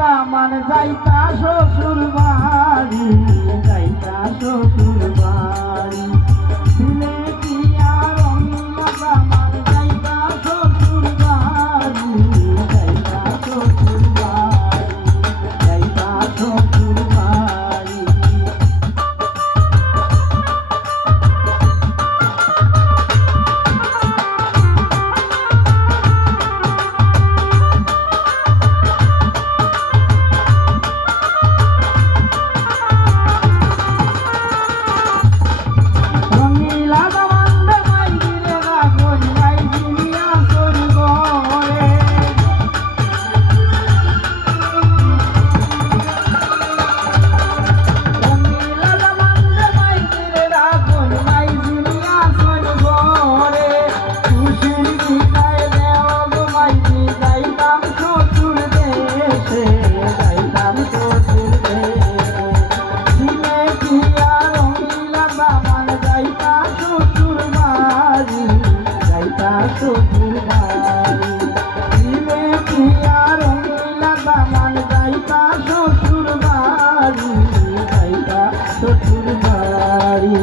দামান যাইতা শ্বশুর বাড়ি, যাইতা শ্বশুর বাড়ি। সিলেটিয়া রঙিলা দামান যাইতা শ্বশুর বাড়ি, যাইতা শ্বশুর বাড়ি, যাইতা শ্বশুর বাড়ি। শ্বশুর বাড়ি সিলেটিয়া রঙিলা দামান যাইতা শ্বশুর বাড়ি, যাইতা শ্বশুর বাড়ি।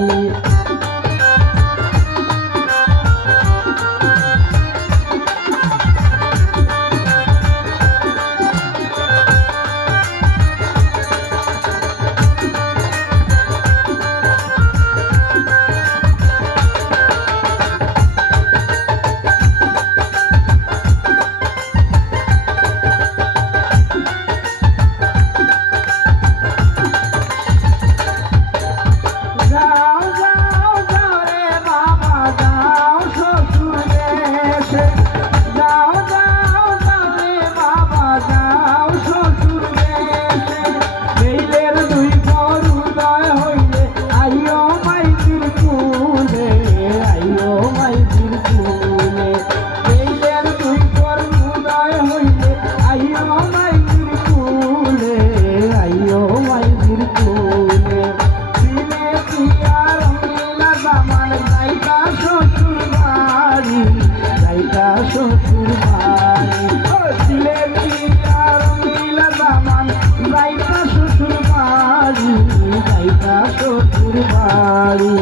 শ্বশুর বাড়ি সিলেটিয়া রঙিলা দামান যাইতা শ্বশুর বাড়ি, যাইতা শ্বশুর বাড়ি।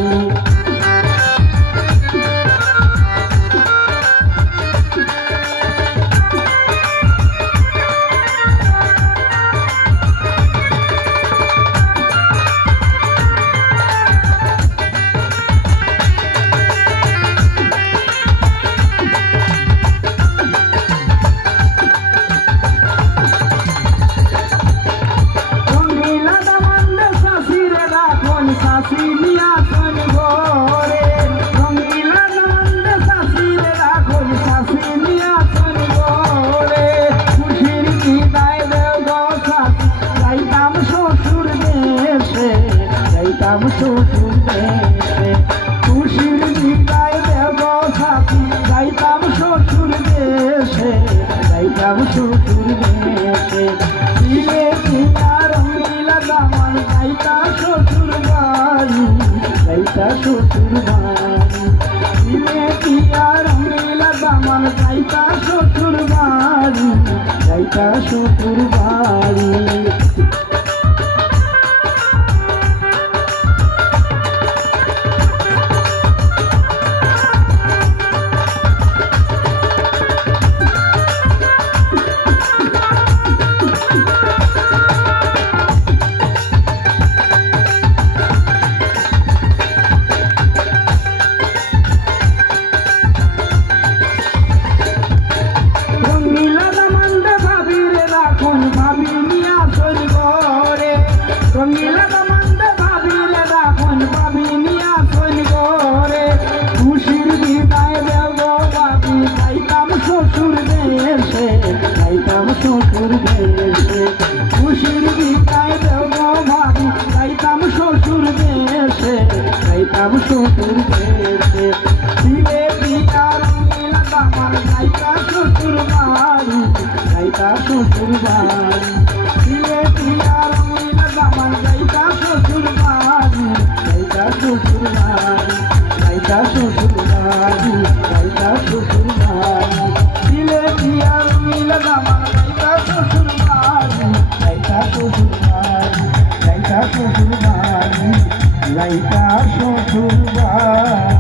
শ্বশুর দেশে খুশির বিদায় দেব সাথী, যাইতাম শ্বশুর দেশে, যাইতাম শ্বশুর দেশে। সিলেটিয়া রঙিলা দামান যাইতা শ্বশুর বাড়ি, যাইতা শ্বশুর বাড়ি সিলেটিয়া রঙিলা দামান যাইতা শ্বশুর বাড়ি, যাইতা শ্বশুর বাড়ি। রঙিলা দামান ভাবিলে রাখন ভাবি নিয়া চল গরে, খুশির বিদায় দেব ভাবি, যাইতাম শ্বশুর দেশে, যাইতাম শ্বশুর দেশে। খুশির বিদায় দেব ভাবি, যাইতাম শ্বশুর দেশে, যাইতাম শ্বশুর দেশে। সিলেটিয়া রঙিলা দামান যাইতা শ্বশুর বাড়ি, যাইতা শ্বশুর বাড়ি সিলেটিয়া রঙিলা দামান যাইতা শ্বশুর বাড়ি, যাইতা শ্বশুর বাড়ি, যাইতা শ্বশুর বাড়ি, যাইতা শ্বশুর বাড়ি সিলেটিয়া রঙিলা দামান যাইতা শ্বশুর বাড়ি, শ্বশুর বাড়ি যাইতা শ্বশুর বাড়ি